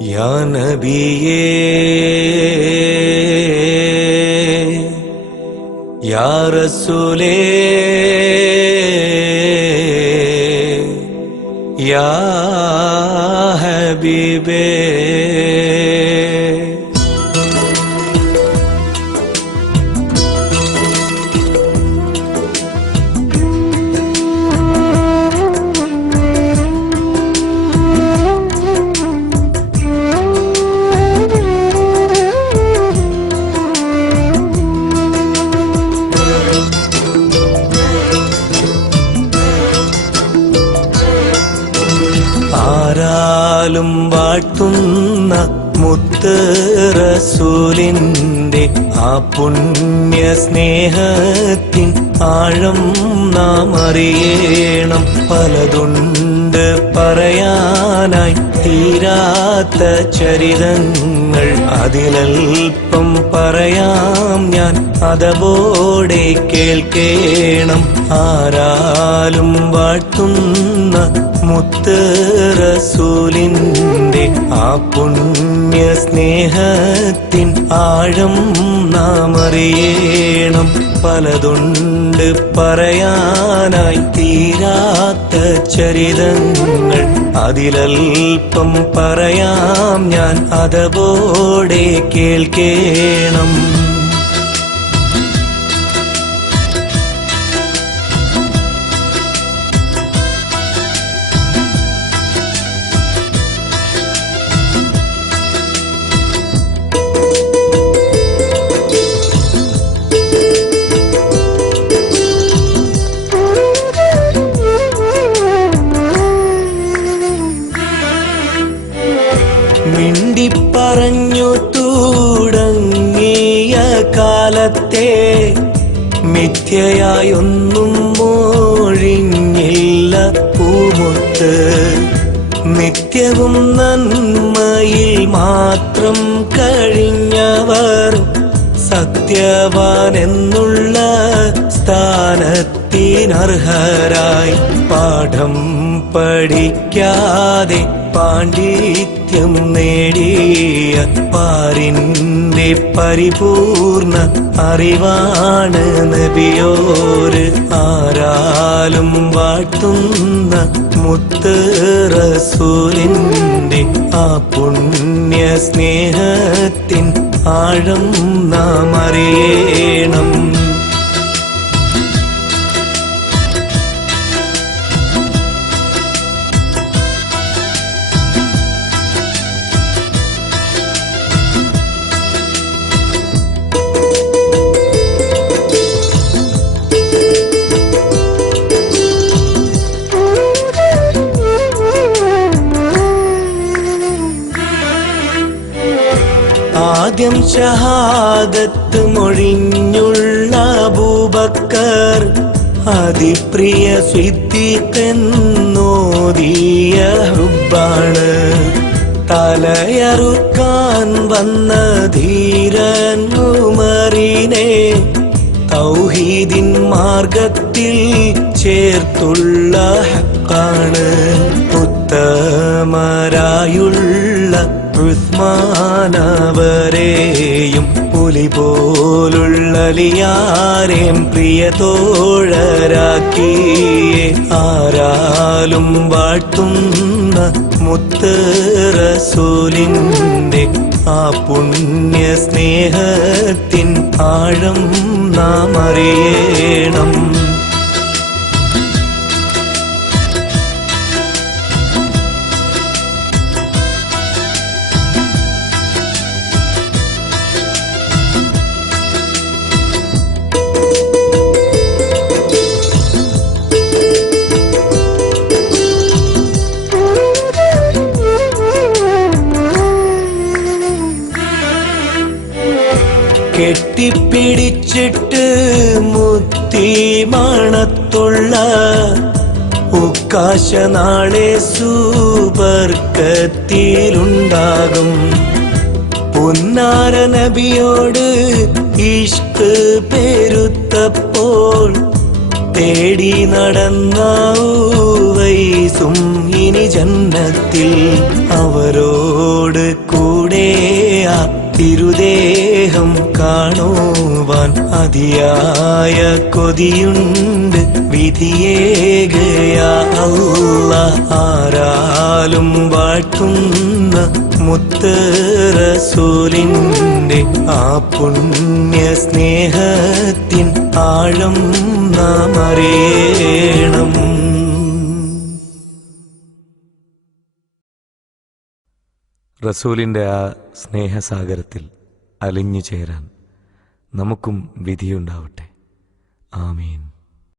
या नबिये या रसूले या हबीबे ആരാലും വാഴ്ത്തുന്ന മുത്ത് റസൂലിന്റെ ആ പുണ്യ സ്നേഹത്തിൻ ആഴം നാം അറിയണം. പലതുണ്ട് പറയാനായി തീരാത്ത ചരിതങ്ങൾ, അതിലൽപ്പം പറയാം ഞാൻ, അതവോടെ കേൾക്കേണം. ആരാലും വാഴ്ത്തുന്ന മുത്ത് റസൂലിന്റെ ആ പുണ്യ സ്നേഹത്തിൻ ആഴം നാം അറിയണം. പലതുണ്ട് പറയാനായി തീരാത്ത ചരിതങ്ങൾ, അതിലൽപ്പം പറയാം ഞാൻ, അതവോടെ കേൾക്കേണം. മിണ്ടിപ്പറഞ്ഞു തുടങ്ങിയ കാലത്തെ മിഥ്യയായൊന്നും മൊഴിഞ്ഞില്ല പൂമുത്ത്. നിത്യവും നന്മയിൽ മാത്രം കഴിഞ്ഞവർ സത്യവാൻ എന്നുള്ള സ്ഥാനത്തിനർഹരായി. പാഠം പഠിക്കാതെ പാണ്ഡിത്യം നേടിയ പാരിന്റെ പരിപൂർണ അറിവാണ് നബിയോര്. ആരാലും വാഴ്ത്തുന്ന മുത്ത് റസൂലിന്റെ ആ പുണ്യ സ്നേഹത്തിൻ ആഴം നാം അറിയണം. ആദ്യം ഷഹാദത്ത് മൊഴിഞ്ഞുള്ള അബൂബക്കർ, അതിപ്രിയ സിദ്ദീഖെന്നോദിയ ഹുബ്ബാണ്. തലയറുക്കാൻ വന്ന ധീരൻ ഉമറിനെ തൗഹീദിൻ മാർഗത്തിൽ ചേർത്തുള്ള ഹക്കാണ്. ഉത്തമരായുള്ള ഉസ്മാനവരെയും പുലി പോലുള്ള ലിയാരെയും പ്രിയതോഴരാക്കിയേ. ആരാലും വാഴ്ത്തുന്ന മുത്ത് റസൂലിന്റെ ആ പുണ്യ സ്നേഹത്തിൻ ആഴം നാം അറിയണം. കെട്ടിപ്പിടിച്ചിട്ട് മുത്തി മണത്തുള്ള ഉക്കാശ നാളെ സുബർക്കത്തിലുണ്ടാകും. പൊന്നാര നബിയോട് ഇഷ്ക് പെരുത്തപ്പോൾ തേടി നടന്ന ഉവൈസും ഇനി ജന്നത്തിൽ അവരോട് കൂടെ ആ തിരുദേഹം കാണുവാൻ അതിയായ കൊതിയുണ്ട്. വിധിയേകയാ അല്ലാഹ് ആരാലും വാഴ്ത്തുന്ന മുത്ത് റസൂലിന്റെ ആ പുണ്യ സ്നേഹത്തിൻ ആഴം നാം അറിയണം. റസൂലിൻ്റെ ആ സ്നേഹസാഗരത്തിൽ അലിഞ്ഞു ചേരാൻ നമുക്കും വിധിയുണ്ടാവട്ടെ. ആമീൻ.